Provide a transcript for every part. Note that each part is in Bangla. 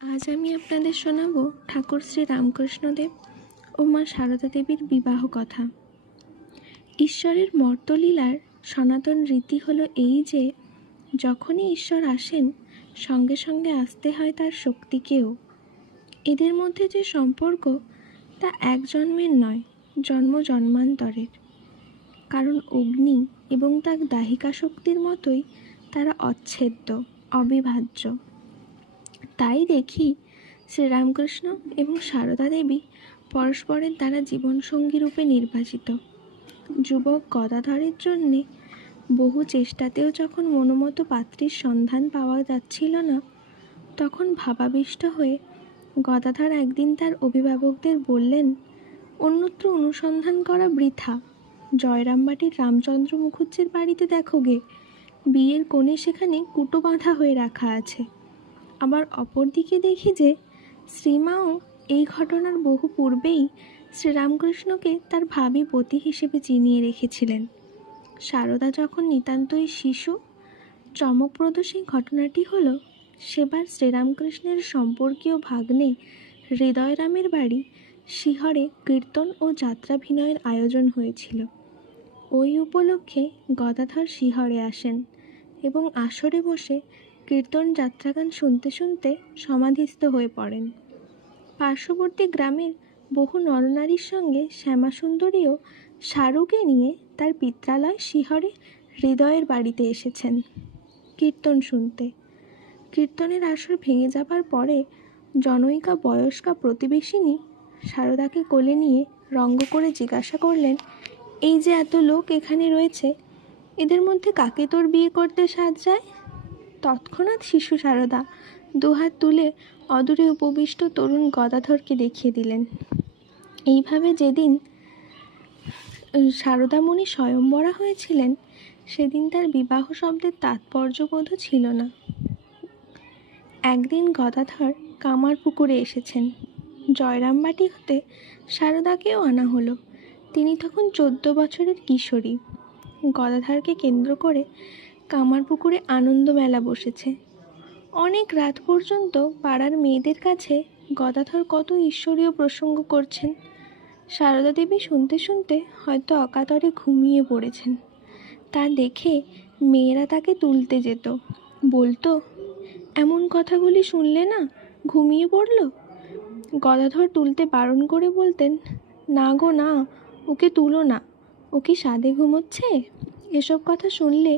আজ আমি আপনাদের শোনাব ঠাকুর শ্রী রামকৃষ্ণদেব ও মা সারদা দেবীর বিবাহ কথা। ঈশ্বরের মর্তলীলার সনাতন রীতি হলো এই যে যখনই ঈশ্বর আসেন সঙ্গে সঙ্গে আসতে হয় তার শক্তিকেও। এদের মধ্যে যে সম্পর্ক তা এক জন্মের নয়, জন্ম জন্মান্তরের। কারণ অগ্নি এবং তার দাহিকা শক্তির মতোই তারা অচ্ছেদ্য, অবিভাজ্য। তাই দেখি শ্রীরামকৃষ্ণ এবং সারদা দেবী পরস্পরের দ্বারা জীবনসঙ্গী রূপে নির্বাচিত। যুবক গদাধরের জন্যে বহু চেষ্টাতেও যখন মনোমতো পাত্রীর সন্ধান পাওয়া যাচ্ছিল না, তখন ভাবাবিষ্ট হয়ে গদাধর একদিন তার অভিভাবকদের বললেন, অন্যত্র অনুসন্ধান করা বৃথা, জয়রামবাটির রামচন্দ্র মুখুজ্জের বাড়িতে দেখো গে, বিয়ের কোণে সেখানে কুটো বাঁধা হয়ে রাখা আছে। আবার অপরদিকে দেখি যে শ্রীমাও এই ঘটনার বহু পূর্বেই শ্রীরামকৃষ্ণকে তার ভাবী পতি হিসেবে চিনিয়ে রেখেছিলেন। সারদা যখন নিতান্তই শিশু, চমকপ্রদ সেই ঘটনাটি হলো সেবার শ্রীরামকৃষ্ণের সম্পর্কীয় ভাগ্নে হৃদয়রামের বাড়ি শিহরে কীর্তন ও যাত্রাভিনয়ের আয়োজন হয়েছিল। ওই উপলক্ষে গদাধর শিহরে আসেন এবং আসরে বসে কীর্তন যাত্রাগান শুনতে শুনতে সমাধিস্থ হয়ে পড়েন। পার্শ্ববর্তী গ্রামের বহু নরনারীর সঙ্গে শ্যামাসুন্দরীও শাহরুকে নিয়ে তার পিত্রালয় শিহরে হৃদয়ের বাড়িতে এসেছেন কীর্তন শুনতে। কীর্তনের আসর ভেঙে যাবার পরে জনৈকা বয়স্কা প্রতিবেশিনী সারদাকে কোলে নিয়ে রঙ্গ করে জিজ্ঞাসা করলেন, এই যে এত লোক এখানে রয়েছে, এদের মধ্যে কাকে তোর বিয়ে করতে সাধ যায়? তৎক্ষণাৎ শিশু সারদা দুহাত তুলে অদূরে উপবিষ্ট তরুণ গদাধরকে দেখিয়ে দিলেন। এইভাবে যেদিন সারদামণি স্বয়ংবরা হয়েছিলেন সেদিন তার বিবাহ শব্দের তাৎপর্যবোধ ছিল না। একদিন গদাধর কামারপুকুরে এসেছেন। জয়রামবাটি হতে সারদাকেও আনা হলো। তিনি তখন 14 বছরের কিশোরী। গদাধরকে কেন্দ্র করে কামারপুকুরে আনন্দ মেলা বসেছে। অনেক রাত পর্যন্ত পাড়ার মেয়েদের কাছে গদাধর কত ঈশ্বরীয় প্রসঙ্গ করছেন। সারদা দেবী শুনতে শুনতে হয়তো অকাতরে ঘুমিয়ে পড়েছেন। তা দেখে মেয়েরা তাকে তুলতে যেত, বলতো, এমন কথাগুলি শুনলে না, ঘুমিয়ে পড়ল। গদাধর তুলতে বারণ করে বলতেন, না গো না, ওকে তুলো না, ও কি সাধে ঘুমোচ্ছে? এসব কথা শুনলে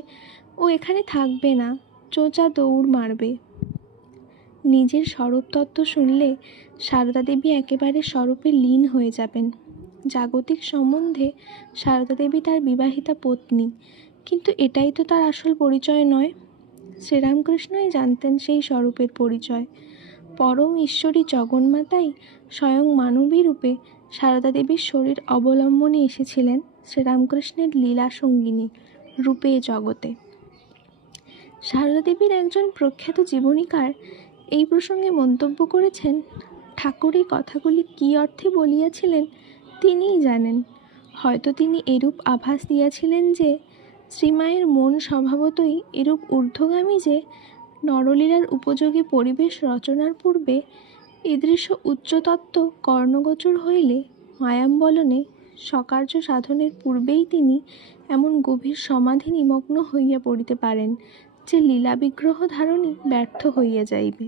ও এখানে থাকবে না, চোঁচা দৌড় মারবে। নিজের স্বরূপ তত্ত্ব শুনলে সারদা দেবী একেবারে স্বরূপে লীন হয়ে যাবেন। জাগতিক সম্বন্ধে সারদা দেবী তার বিবাহিতা পত্নী, কিন্তু এটাই তো তার আসল পরিচয় নয়। শ্রীরামকৃষ্ণই জানতেন সেই স্বরূপের পরিচয়। পরম ঈশ্বরী জগন্মাতাই স্বয়ং মানবী রূপে সারদা দেবীর শরীর অবলম্বনে এসেছিলেন শ্রীরামকৃষ্ণের লীলা সঙ্গিনী রূপে জগতে। সারদা দেবীর একজন প্রখ্যাত জীবনীকার এই প্রসঙ্গে মন্তব্য করেছেন, ঠাকুর এই কথাগুলি কী অর্থে বলিয়াছিলেন তিনিই জানেন। হয়তো তিনি এরূপ আভাস দিয়াছিলেন যে শ্রীমায়ের মন স্বভাবতই এরূপ ঊর্ধ্বগামী যে নরলীলার উপযোগী পরিবেশ রচনার পূর্বে এদৃশ উচ্চতত্ত্ব কর্ণগোচর হইলে মায়াম্বলনে স্বকার্য সাধনের পূর্বেই তিনি এমন গভীর সমাধি নিমগ্ন হইয়া পড়িতে পারেন যে লীলা বিগ্রহ ধারণই ব্যর্থ হইয়া যাইবে।